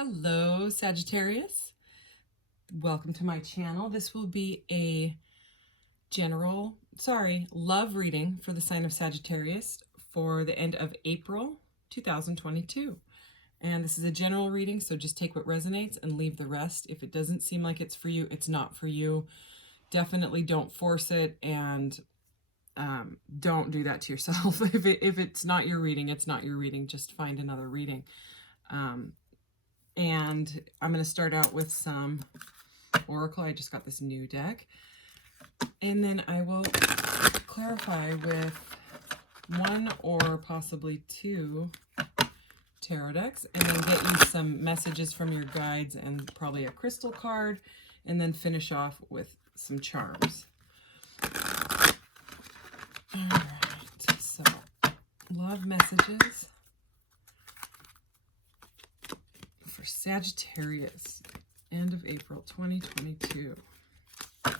Hello, Sagittarius. Welcome to my channel. This will be a love reading for the sign of Sagittarius for the end of April 2022. And this is a general reading, so just take what resonates and leave the rest. If it doesn't seem like it's for you, it's not for you. Definitely don't force it, and don't do that to yourself. If it's not your reading, it's not your reading. Just find another reading. And I'm going to start out with some Oracle. I just got this new deck. And then I will clarify with one or possibly two tarot decks, and then get you some messages from your guides and probably a crystal card, and then finish off with some charms. All right, so love messages for Sagittarius, end of April 2022. Go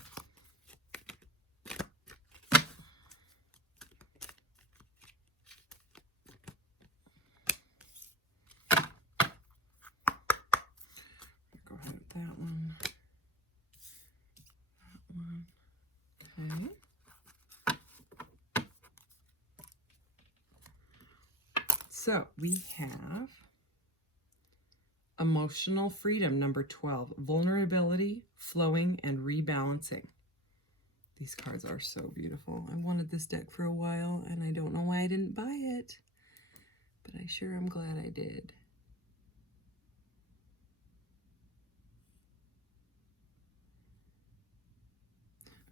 ahead with that one. That one. Okay. So we have emotional freedom, number 12, vulnerability, flowing, and rebalancing. These cards are so beautiful. I wanted this deck for a while, and I don't know why I didn't buy it, but I sure am glad I did.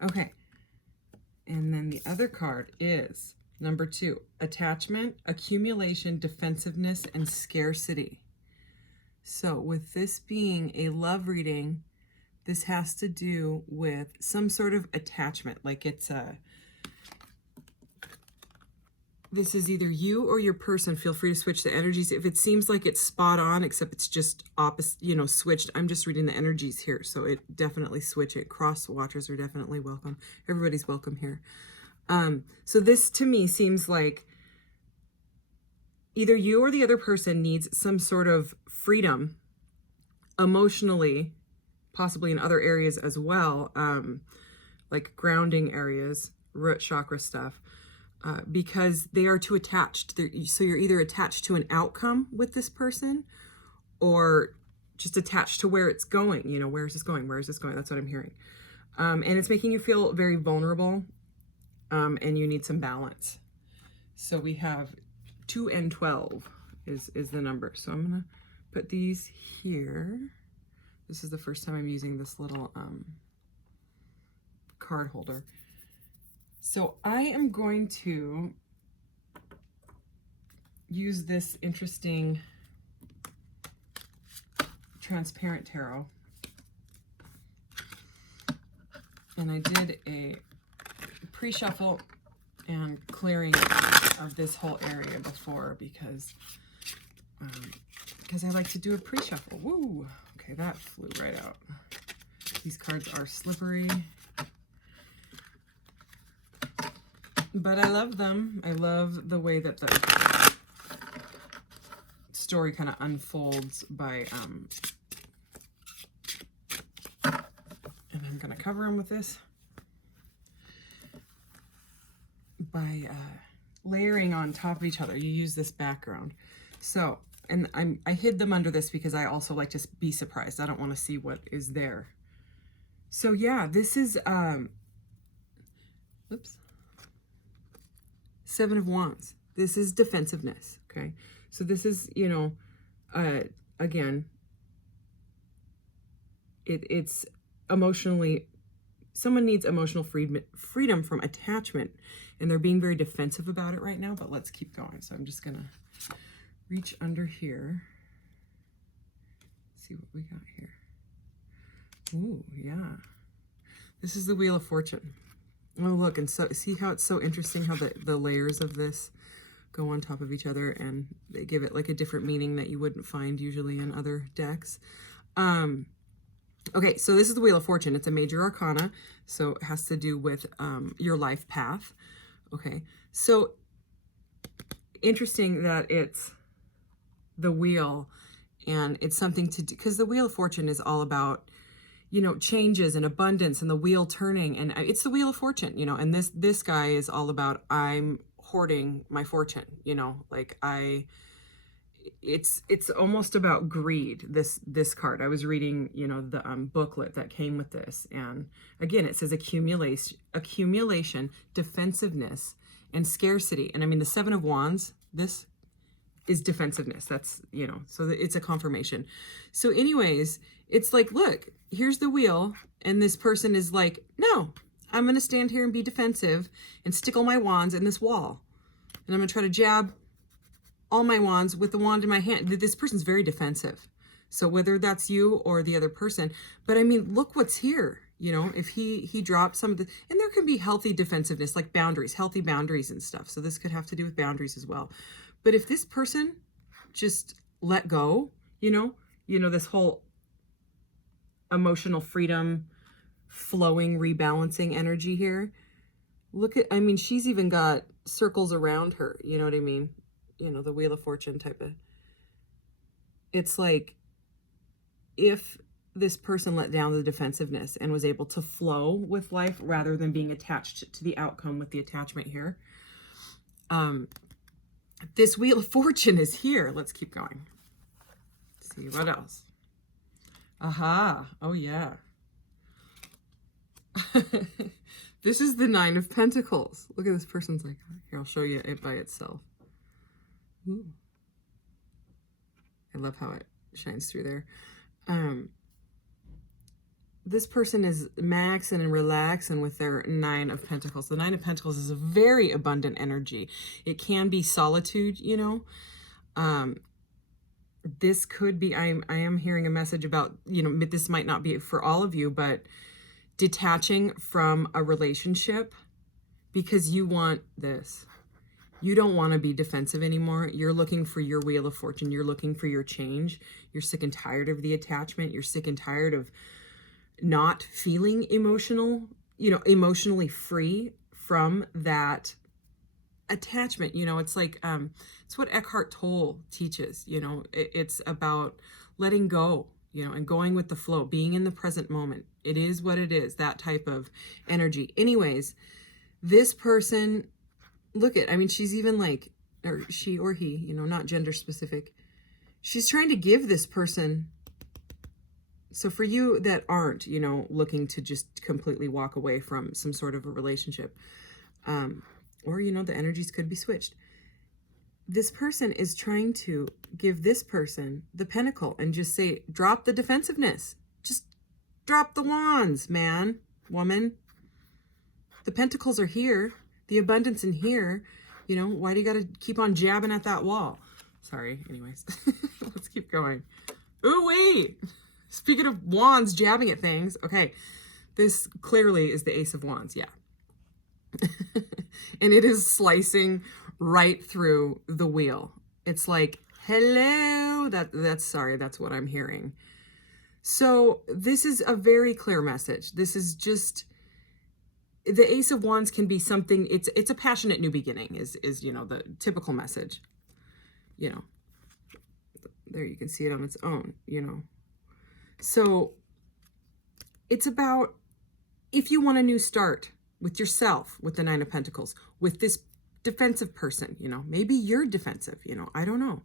Okay, and then the other card is number 2, attachment, accumulation, defensiveness, and scarcity. So with this being a love reading, this has to do with some sort of attachment. Like this is either you or your person. Feel free to switch the energies. If it seems like it's spot on, except it's just opposite, switched. I'm just reading the energies here. So it definitely switch it. Cross watchers are definitely welcome. Everybody's welcome here. So this to me seems like either you or the other person needs some sort of freedom emotionally, possibly in other areas as well, like grounding areas, root chakra stuff, because they are too attached. So you're either attached to an outcome with this person or just attached to where it's going. Where is this going? Where is this going? That's what I'm hearing. And it's making you feel very vulnerable, and you need some balance. So we have 2 and 12 is the number. So I'm going to put these here. This is the first time I'm using this little card holder. So I am going to use this interesting transparent tarot. And I did a pre-shuffle and clearing of this whole area before because I like to do a pre-shuffle. Woo! Okay, that flew right out. These cards are slippery, but I love them. I love the way that the story kind of unfolds by, and I'm going to cover them with this, by layering on top of each other. You use this background. So, and I hid them under this because I also like to be surprised. I don't want to see what is there. So yeah, this is, oops. 7 of Wands. This is defensiveness, okay? So this is, again, it's emotionally, someone needs emotional freedom from attachment, and they're being very defensive about it right now, but let's keep going. So I'm just going to reach under here. See what we got here. Ooh, yeah. This is the Wheel of Fortune. Oh, look, and so see how it's so interesting how the layers of this go on top of each other, and they give it like a different meaning that you wouldn't find usually in other decks. Okay, so this is the Wheel of Fortune. It's a major arcana, so it has to do with your life path. Okay, so interesting that it's the wheel And it's something to do, because the Wheel of Fortune is all about, you know, changes and abundance and the wheel turning. And it's the Wheel of Fortune, you know, and this guy is all about, I'm hoarding my fortune, you know, like it's almost about greed, this card. I was reading, you know, the booklet that came with this, and again it says accumulation, defensiveness, and scarcity. And I mean, the Seven of Wands, this is defensiveness. That's, you know, so it's a confirmation. So anyways, it's like, look, here's the wheel, and this person is like, no, I'm going to stand here and be defensive and stick all my wands in this wall, and I'm going to try to jab all my wands with the wand in my hand. This person's very defensive. So whether that's you or the other person, but I mean, look what's here. You know, if he drops some of the, and there can be healthy defensiveness, like boundaries, healthy boundaries and stuff. So this could have to do with boundaries as well. But if this person just let go, you know, this whole emotional freedom, flowing, rebalancing energy here. Look at, I mean, she's even got circles around her. You know what I mean? You know, the Wheel of Fortune type of, it's like, if this person let down the defensiveness and was able to flow with life rather than being attached to the outcome with the attachment here, this Wheel of Fortune is here. Let's keep going. Let's see what else. Aha. Oh yeah. This is the Nine of Pentacles. Look at this person's like, here, I'll show you it by itself. Ooh. I love how it shines through there. This person is maxing and relaxing with their Nine of Pentacles. The Nine of Pentacles is a very abundant energy. It can be solitude, you know. This could be, I am hearing a message about, you know, this might not be for all of you, but detaching from a relationship because you want this. You don't want to be defensive anymore. You're looking for your Wheel of Fortune. You're looking for your change. You're sick and tired of the attachment. You're sick and tired of not feeling emotional, you know, emotionally free from that attachment. You know, it's like, it's what Eckhart Tolle teaches, you know, it's about letting go, you know, and going with the flow, being in the present moment. It is what it is, that type of energy. Anyways, this person, look at, I mean, she's even like, or she or he, you know, not gender specific. She's trying to give this person. So for you that aren't, you know, looking to just completely walk away from some sort of a relationship, or, you know, the energies could be switched. This person is trying to give this person the Pentacle and just say, drop the defensiveness. Just drop the wands, man, woman. The Pentacles are here. The abundance in here. You know, why do you got to keep on jabbing at that wall? Sorry, anyways. Let's keep going. Ooh, wait. Speaking of wands jabbing at things, okay, this clearly is the Ace of Wands, yeah. And it is slicing right through the wheel. It's like, hello, that's what I'm hearing. So this is a very clear message. This is just, the Ace of Wands can be something, it's a passionate new beginning is, you know, the typical message, you know. There you can see it on its own, you know. So it's about, if you want a new start with yourself, with the Nine of Pentacles, with this defensive person, you know, maybe you're defensive, you know, I don't know.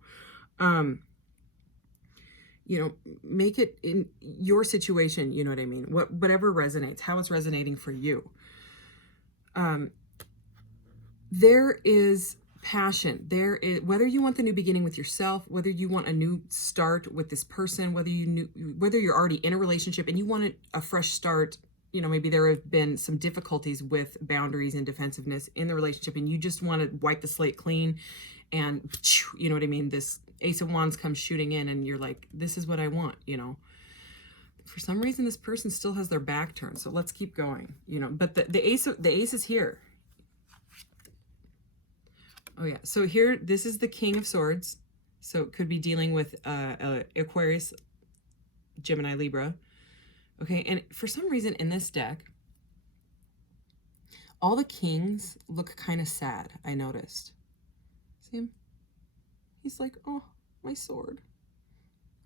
You know, make it in your situation, you know what I mean? Whatever resonates, how it's resonating for you. There is passion. There is, whether you want the new beginning with yourself, whether you want a new start with this person, whether you're already in a relationship and you want a fresh start, you know, maybe there have been some difficulties with boundaries and defensiveness in the relationship and you just want to wipe the slate clean and, you know what I mean? This Ace of Wands comes shooting in and you're like, this is what I want, you know. For some reason, this person still has their back turned. So let's keep going, you know, but the ace is here. Oh yeah. So here, this is the King of Swords. So it could be dealing with Aquarius, Gemini, Libra. Okay. And for some reason in this deck, all the kings look kind of sad. I noticed. See him? He's like, oh, my sword.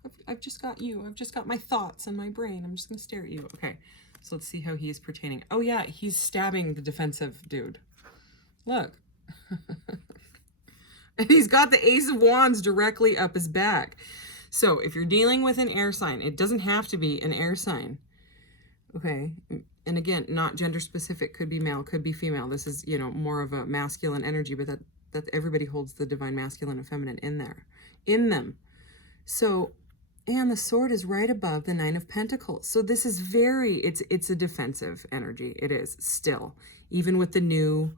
I've I've just got you. I've just got my thoughts and my brain. I'm just going to stare at you. Okay, so let's see how he is pertaining. Oh yeah, he's stabbing the defensive dude. Look. And he's got the Ace of Wands directly up his back. So if you're dealing with an air sign, it doesn't have to be an air sign. Okay. And again, not gender specific, could be male, could be female. This is, you know, more of a masculine energy, but that everybody holds the divine masculine and feminine in them. So, and the sword is right above the Nine of Pentacles. So this is it's a defensive energy. It is still, even with the new,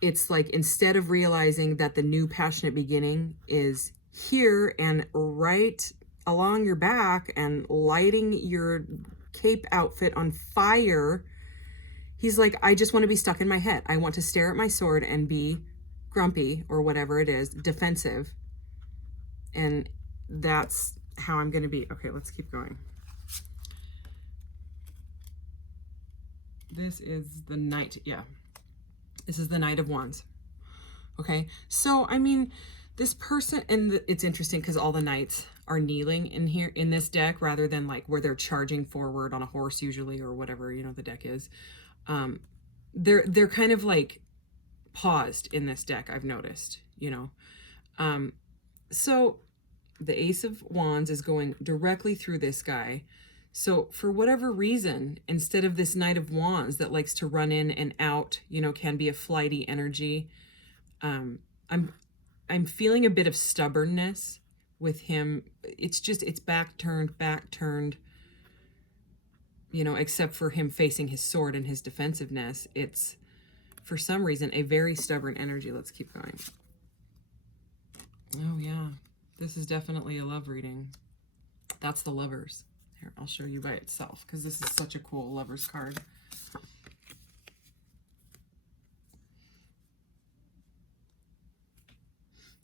it's like, instead of realizing that the new passionate beginning is here and right along your back and lighting your cape outfit on fire, he's like, I just want to be stuck in my head. I want to stare at my sword and be grumpy or whatever it is, defensive. And that's how I'm going to be. Okay, let's keep going. This is the Knight. Yeah. This is the Knight of Wands. Okay. So, I mean, this person, and it's interesting because all the knights are kneeling in here in this deck rather than like where they're charging forward on a horse usually, or whatever, you know, the deck is. They're kind of like paused in this deck, I've noticed, you know. So the Ace of Wands is going directly through this guy. So for whatever reason, instead of this Knight of Wands that likes to run in and out, you know, can be a flighty energy, I'm feeling a bit of stubbornness with him. It's back turned, you know, except for him facing his sword and his defensiveness. It's, for some reason, a very stubborn energy. Let's keep going. Oh, yeah. This is definitely a love reading. That's the Lovers. Here, I'll show you by itself because this is such a cool Lovers card.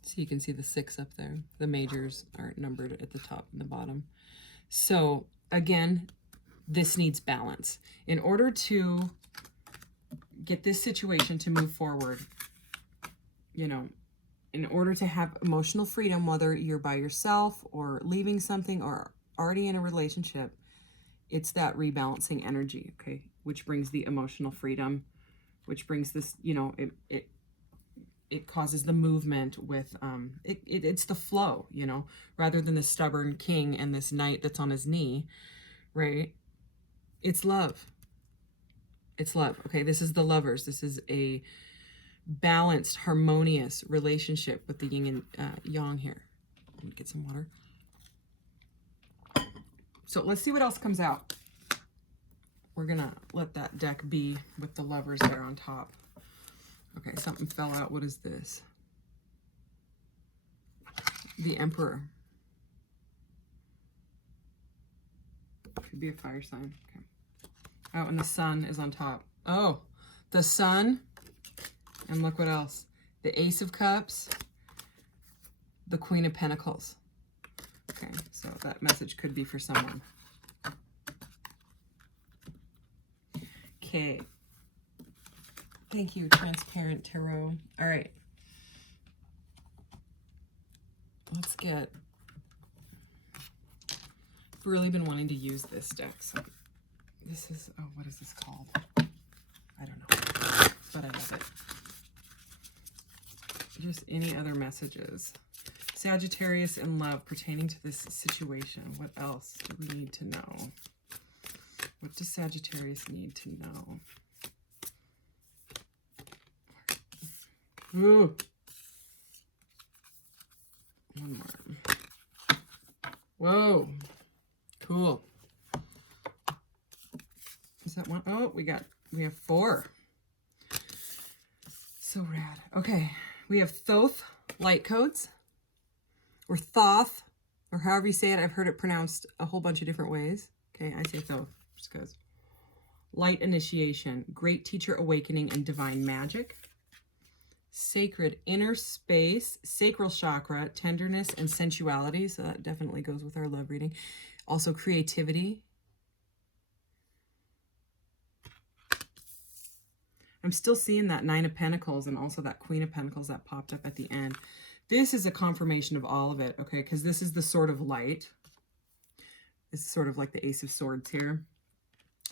So you can see the 6 up there. The majors are numbered at the top and the bottom. So again, this needs balance. In order to get this situation to move forward, you know, in order to have emotional freedom, whether you're by yourself or leaving something or already in a relationship, it's that rebalancing energy, okay? Which brings the emotional freedom, which brings this, you know, it causes the movement with, it's the flow, you know, rather than the stubborn king and this knight that's on his knee, right? It's love. It's love. Okay, this is the Lovers. This is a balanced, harmonious relationship with the yin and yang here. Let me get some water. So let's see what else comes out. We're gonna let that deck be with the Lovers there on top. Okay, something fell out. What is this? The Emperor. Could be a fire sign. Okay. Oh, and the Sun is on top. Oh, the Sun. And look what else. The Ace of Cups. The Queen of Pentacles. Okay, so that message could be for someone. Okay. Thank you, Transparent Tarot. All right. Let's get... I've really been wanting to use this deck. So this is... Oh, what is this called? I don't know. But I love it. Just any other messages. Sagittarius in love pertaining to this situation. What else do we need to know? What does Sagittarius need to know? Ooh. One more. Whoa. Cool. Is that one? Oh, we have 4. So rad. Okay. We have Thoth light codes, or Thoth, or however you say it. I've heard it pronounced a whole bunch of different ways. Okay, I say Thoth just because. Light initiation, great teacher awakening and divine magic. Sacred inner space, sacral chakra, tenderness and sensuality. So that definitely goes with our love reading. Also creativity. I'm still seeing that 9 of Pentacles and also that Queen of Pentacles that popped up at the end. This is a confirmation of all of it, okay? Because this is the Sword of Light. This is sort of like the Ace of Swords here.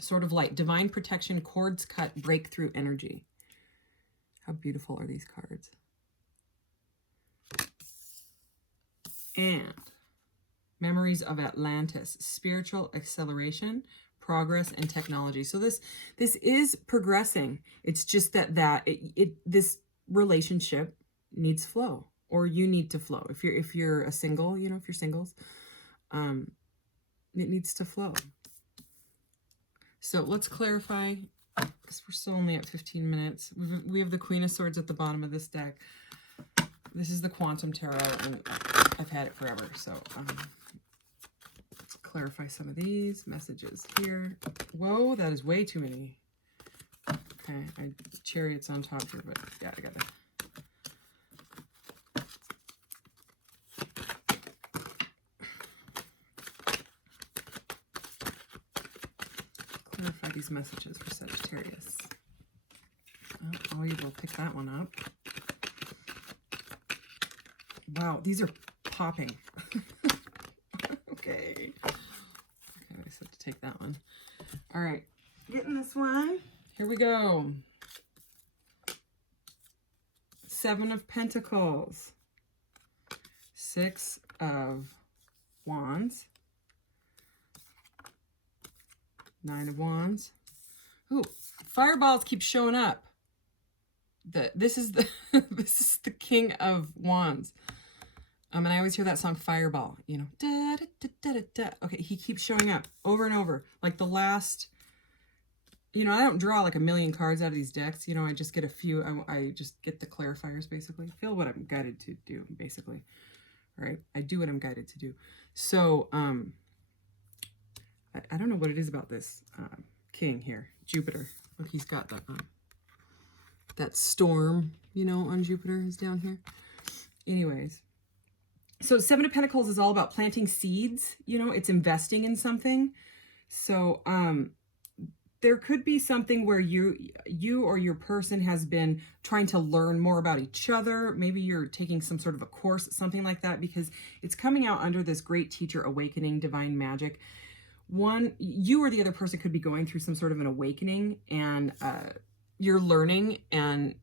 Sword of Light, divine protection, cords cut, breakthrough energy. How beautiful are these cards? And memories of Atlantis, spiritual acceleration, progress, and technology. So this is progressing. It's just that this relationship needs flow, or you need to flow. If you're a single, you know, if you're singles, it needs to flow. So let's clarify, because we're still only at 15 minutes. We have the Queen of Swords at the bottom of this deck. This is the Quantum Tarot, and I've had it forever. So let's clarify some of these messages here. Whoa, that is way too many. Okay, Chariot's on top here, but yeah, I gotta... clarify these messages for Sagittarius. Oh, you will pick that one up. Wow, these are popping. Okay. Okay, I just have to take that one. All right, getting this one. Here we go. 7 of Pentacles. 6 of Wands. 9 of Wands. Ooh, fireballs keep showing up. This is the this is the King of Wands. And I always hear that song Fireball, you know. Da, da, da, da, da. Okay, he keeps showing up over and over. Like the last, you know, I don't draw like a million cards out of these decks. You know, I just get a few. I just get the clarifiers, basically. Feel what I'm guided to do, basically. All right, I do what I'm guided to do. So, I don't know what it is about this king here, Jupiter. Look, he's got that storm, you know, on Jupiter is down here. Anyways, so 7 of Pentacles is all about planting seeds. You know, it's investing in something. So there could be something where you or your person has been trying to learn more about each other. Maybe you're taking some sort of a course, something like that, because it's coming out under this great teacher awakening, divine magic. One, you or the other person could be going through some sort of an awakening, and you're learning, and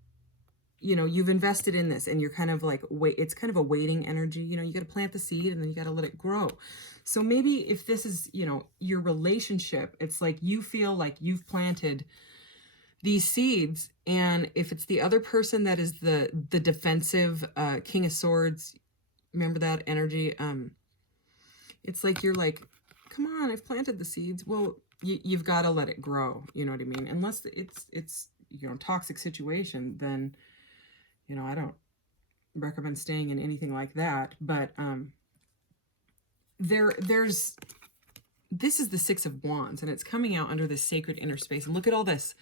you know, you've invested in this, and you're kind of like, it's kind of a waiting energy. You know, you got to plant the seed and then you got to let it grow. So maybe if this is, you know, your relationship, it's like you feel like you've planted these seeds, and if it's the other person that is the defensive King of Swords, remember that energy? It's like you're like, come on, I've planted the seeds. Well, you've got to let it grow. You know what I mean? Unless it's you know, toxic situation, then, you know, I don't recommend staying in anything like that. But this is the 6 of Wands, and it's coming out under this sacred inner space. And look at all this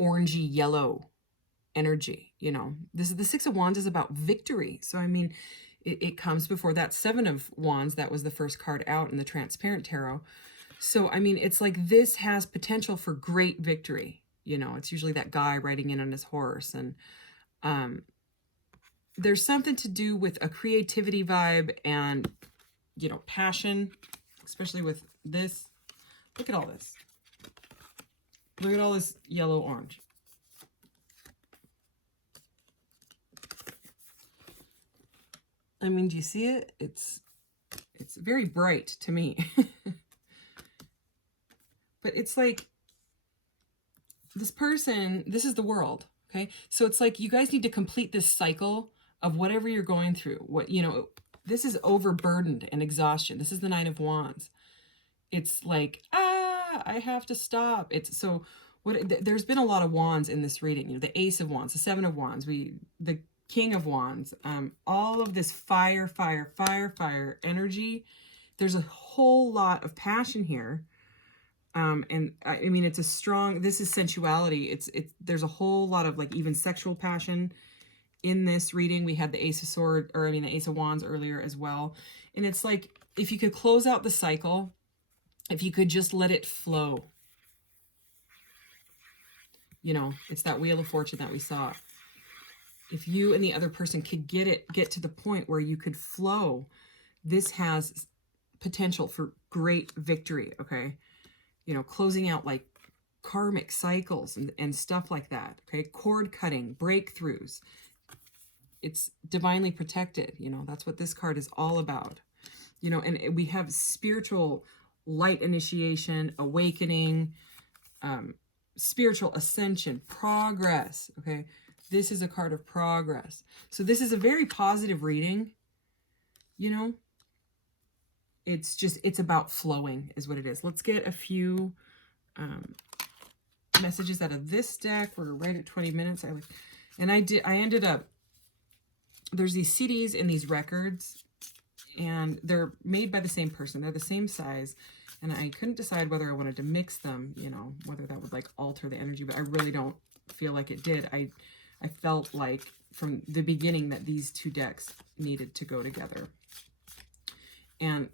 orangey yellow energy. You know, this is the 6 of Wands is about victory. So I mean, it comes before that 7 of Wands. That was the first card out in the Transparent Tarot. So, I mean, it's like this has potential for great victory. You know, it's usually that guy riding in on his horse. And there's something to do with a creativity vibe and, you know, passion, especially with this. Look at all this. Look at all this yellow orange. I mean, do you see it? It's very bright to me. But it's like this person, this is the world, okay? So it's like you guys need to complete this cycle of whatever you're going through. What, you know, this is overburdened and exhaustion. This is the 9 of Wands. It's like, I have to stop. It's so there's been a lot of wands in this reading. You know, the Ace of Wands, the 7 of Wands, the King of Wands, all of this fire energy. There's a whole lot of passion here. And I mean, it's a strong, this is sensuality. There's a whole lot of like even sexual passion in this reading. We had the Ace of the Ace of Wands earlier as well. And it's like, if you could close out the cycle, if you could just let it flow, you know, it's that Wheel of Fortune that we saw. if you and the other person could get to the point where you could flow, this has potential for great victory, okay? You know, closing out like karmic cycles and stuff like that, okay? Cord cutting, breakthroughs. It's divinely protected, you know, that's what this card is all about. You know, and we have spiritual light initiation, awakening, spiritual ascension, progress, okay? This is a card of progress. So this is a very positive reading, you know? It's about flowing is what it is. Let's get a few messages out of this deck. We're right at 20 minutes. I ended up, there's these CDs and these records, and they're made by the same person. They're the same size, and I couldn't decide whether I wanted to mix them, you know, whether that would like alter the energy, but I really don't feel like it did. I felt like from the beginning that these two decks needed to go together. And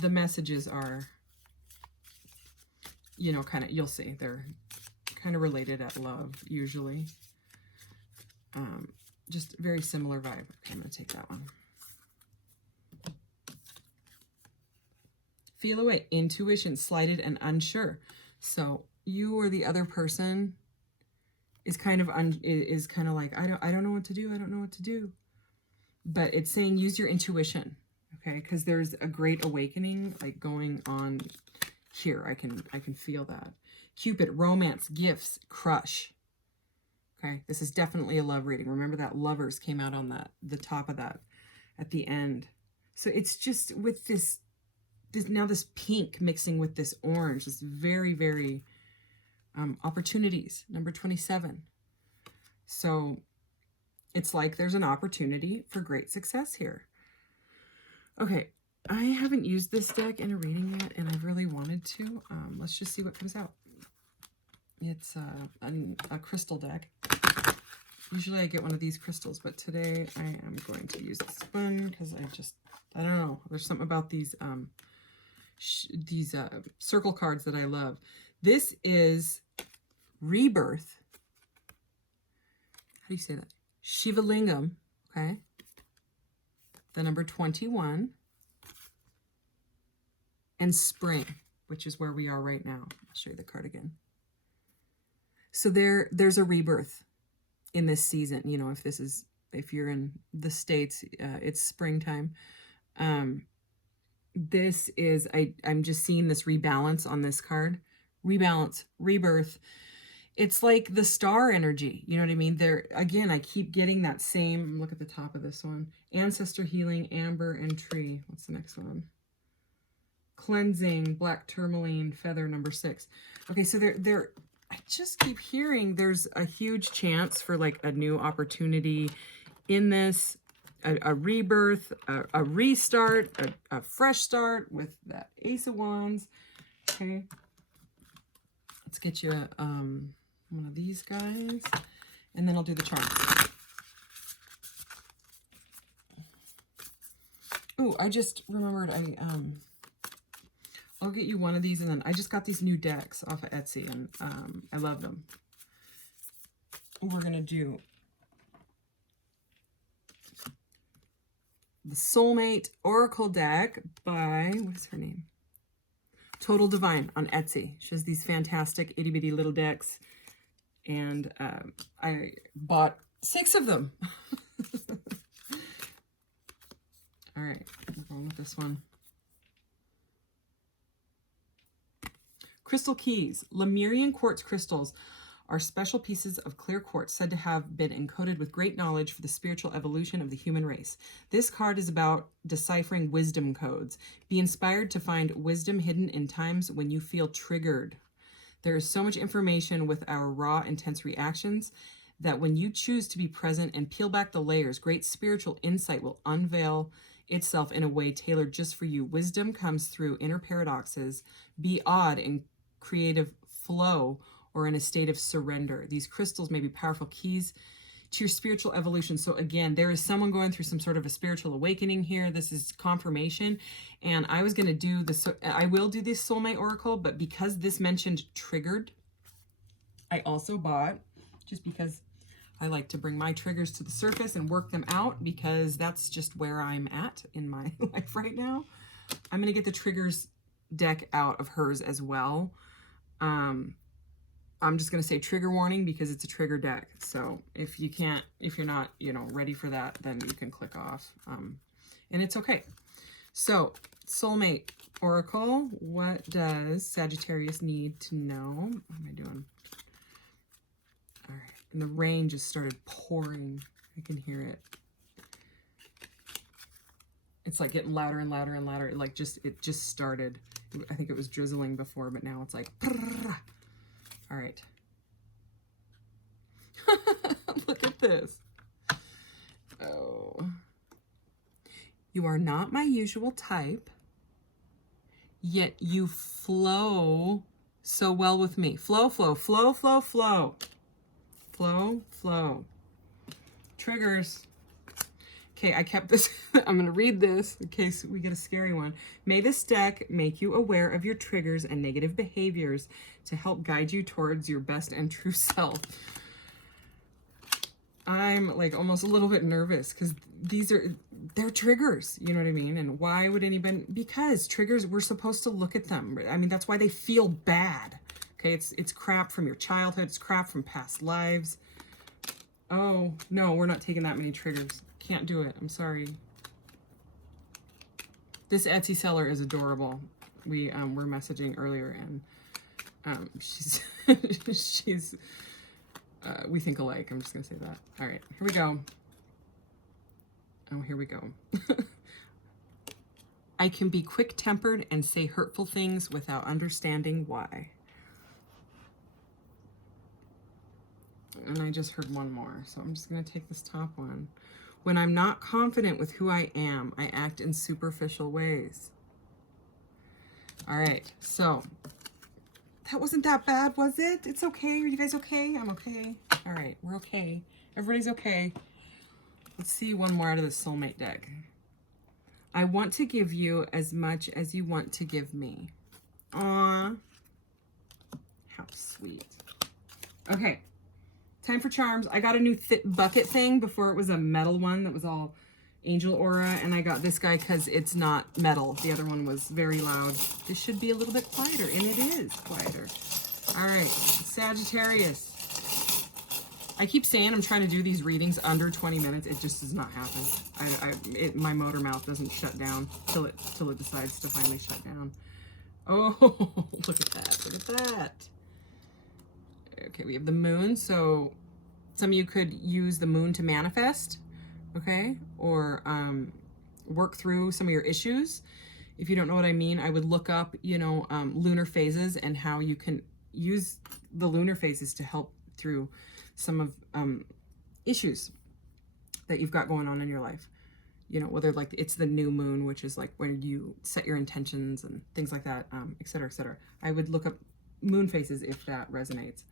the messages are, you know, kind of, you'll see, they're kind of related at love, usually. Just very similar vibe. Okay, I'm going to take that one. Feel away. Intuition, slighted and unsure. So you or the other person is kind of like, I don't know what to do. I don't know what to do. But it's saying use your intuition. Okay, because there's a great awakening like going on here. I can feel that. Cupid, romance, gifts, crush. Okay, this is definitely a love reading. Remember that lovers came out on the top of that at the end. So it's just with this now this pink mixing with this orange, this very, very opportunities, number 27. So it's like there's an opportunity for great success here. Okay, I haven't used this deck in a reading yet, and I really wanted to. Let's just see what comes out. It's a crystal deck. Usually I get one of these crystals, but today I am going to use this one because I don't know. There's something about these circle cards that I love. This is Rebirth. How do you say that? Shivalingam, okay? The number 21. And Spring, which is where we are right now. I'll show you the card again. So there's a rebirth in this season. You know, if you're in the States, it's springtime. This is, I'm just seeing this rebalance on this card. Rebalance, rebirth. It's like the star energy. You know what I mean? There, again, I keep getting that same, look at the top of this one. Ancestor healing, amber, and tree. What's the next one? Cleansing, black tourmaline, feather, number 6. Okay, so I just keep hearing there's a huge chance for like a new opportunity in this, a rebirth, a restart, a fresh start with that Ace of Wands. Okay, let's get you one of these guys, and then I'll do the charms. Oh, I just remembered I'll get you one of these, and then I just got these new decks off of Etsy, and I love them. We're going to do the Soulmate Oracle deck by, what is her name? Total Divine on Etsy. She has these fantastic itty bitty little decks, and I bought 6 of them. All right, we're going with this one. Crystal keys. Lemurian quartz crystals are special pieces of clear quartz said to have been encoded with great knowledge for the spiritual evolution of the human race. This card is about deciphering wisdom codes. Be inspired to find wisdom hidden in times when you feel triggered. There is so much information with our raw, intense reactions that when you choose to be present and peel back the layers, great spiritual insight will unveil itself in a way tailored just for you. Wisdom comes through inner paradoxes. Be odd in creative flow or in a state of surrender. These crystals may be powerful keys to your spiritual evolution. So again, there is someone going through some sort of a spiritual awakening here. This is confirmation. And I was going to do this. I will do this Soulmate Oracle, but because this mentioned triggered, I also bought, just because I like to bring my triggers to the surface and work them out because that's just where I'm at in my life right now. I'm going to get the triggers deck out of hers as well. I'm just going to say trigger warning because it's a trigger deck. So if you're not, ready for that, then you can click off. And it's okay. So Soulmate Oracle, what does Sagittarius need to know? What am I doing? All right. And the rain just started pouring. I can hear it. It's like getting louder and louder and louder. Like it just started. I think it was drizzling before, but now it's like, all right. Look at this. Oh. You are not my usual type, yet you flow so well with me. Flow, flow, flow, flow, flow. Flow, flow. Triggers. Okay, I kept this. I'm going to read this in case we get a scary one. May this deck make you aware of your triggers and negative behaviors to help guide you towards your best and true self. I'm like almost a little bit nervous because they're triggers, you know what I mean? And why would anybody, because triggers, we're supposed to look at them. I mean, that's why they feel bad. Okay, it's crap from your childhood, it's crap from past lives. Oh, no, we're not taking that many triggers. Can't do it, I'm sorry. This Etsy seller is adorable. We were messaging earlier and she's, we think alike, I'm just gonna say that. All right, here we go. Oh, here we go. I can be quick-tempered and say hurtful things without understanding why. And I just heard one more, so I'm just going to take this top one. When I'm not confident with who I am, I act in superficial ways. All right, so that wasn't that bad, was it? It's okay. Are you guys okay? I'm okay. All right, we're okay. Everybody's okay. Let's see one more out of the Soulmate deck. I want to give you as much as you want to give me. Aw. How sweet. Okay. Time for charms. I got a new bucket thing. Before it was a metal one that was all angel aura. And I got this guy because it's not metal. The other one was very loud. This should be a little bit quieter. And it is quieter. All right. Sagittarius. I keep saying I'm trying to do these readings under 20 minutes. It just does not happen. My motor mouth doesn't shut down till it decides to finally shut down. Oh, look at that. Look at that. Okay, we have the moon. So some of you could use the moon to manifest, okay? Or work through some of your issues. If you don't know what I mean, I would look up, lunar phases and how you can use the lunar phases to help through some of issues that you've got going on in your life. Whether like it's the new moon, which is like when you set your intentions and things like that, et cetera, et cetera. I would look up moon phases if that resonates.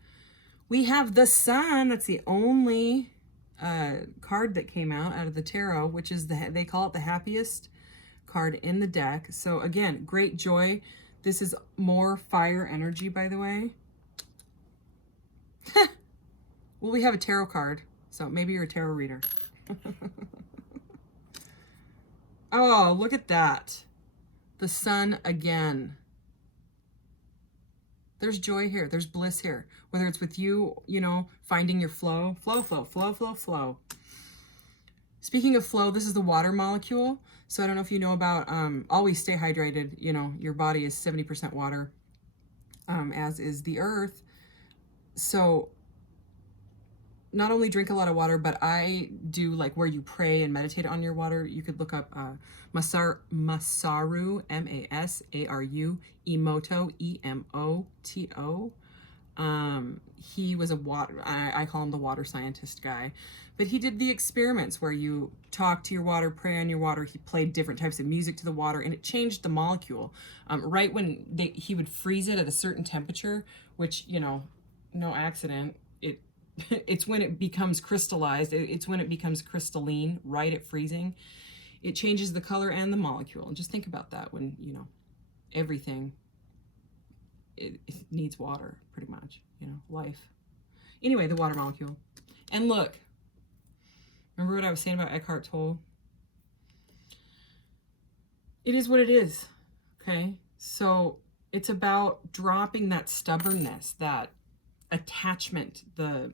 We have the sun. That's the only card that came out of the tarot, which is they call it the happiest card in the deck. So again, great joy. This is more fire energy, by the way. Well, we have a tarot card, so maybe you're a tarot reader. Oh, look at that. The sun again. There's joy here. There's bliss here. Whether it's with you, finding your flow. Flow, flow, flow, flow, flow. Speaking of flow, this is the water molecule. So I don't know if you know about, always stay hydrated. Your body is 70% water, as is the earth. So not only drink a lot of water, but I do like where you pray and meditate on your water. You could look up Masaru, Masaru, Emoto, Emoto. He was a water, I call him the water scientist guy, but he did the experiments where you talk to your water, pray on your water. He played different types of music to the water and it changed the molecule. Right when he would freeze it at a certain temperature, which, no accident, it's when it becomes crystallized. It's when it becomes crystalline, right at freezing. It changes the color and the molecule. And just think about that when, everything, it needs water pretty much, life. Anyway, the water molecule. And look, remember what I was saying about Eckhart Tolle? It is what it is, okay? So it's about dropping that stubbornness, that attachment, the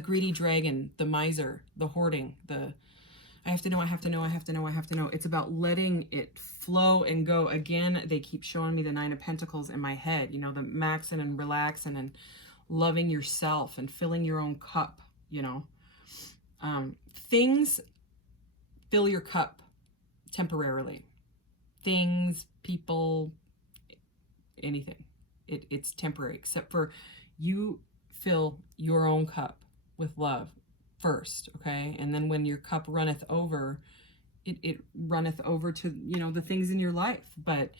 greedy dragon, the miser, the hoarding, the I have to know, I have to know, I have to know, I have to know. It's about letting it flow and go. Again, they keep showing me the Nine of Pentacles in my head, you know, the maxing and relaxing and loving yourself and filling your own cup, you know. Things fill your cup temporarily. Things, people, anything. It's temporary, except for you fill your own cup with love first, okay? And then when your cup runneth over, it runneth over to, you know, the things in your life. But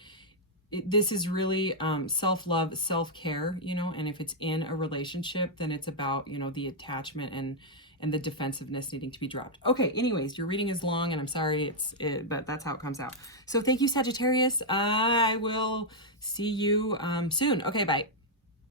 this is really self-love, self-care, you know, and if it's in a relationship, then it's about, you know, the attachment and the defensiveness needing to be dropped. Okay, anyways, your reading is long, and I'm sorry, but that's how it comes out. So thank you, Sagittarius. I will see you soon. Okay, bye.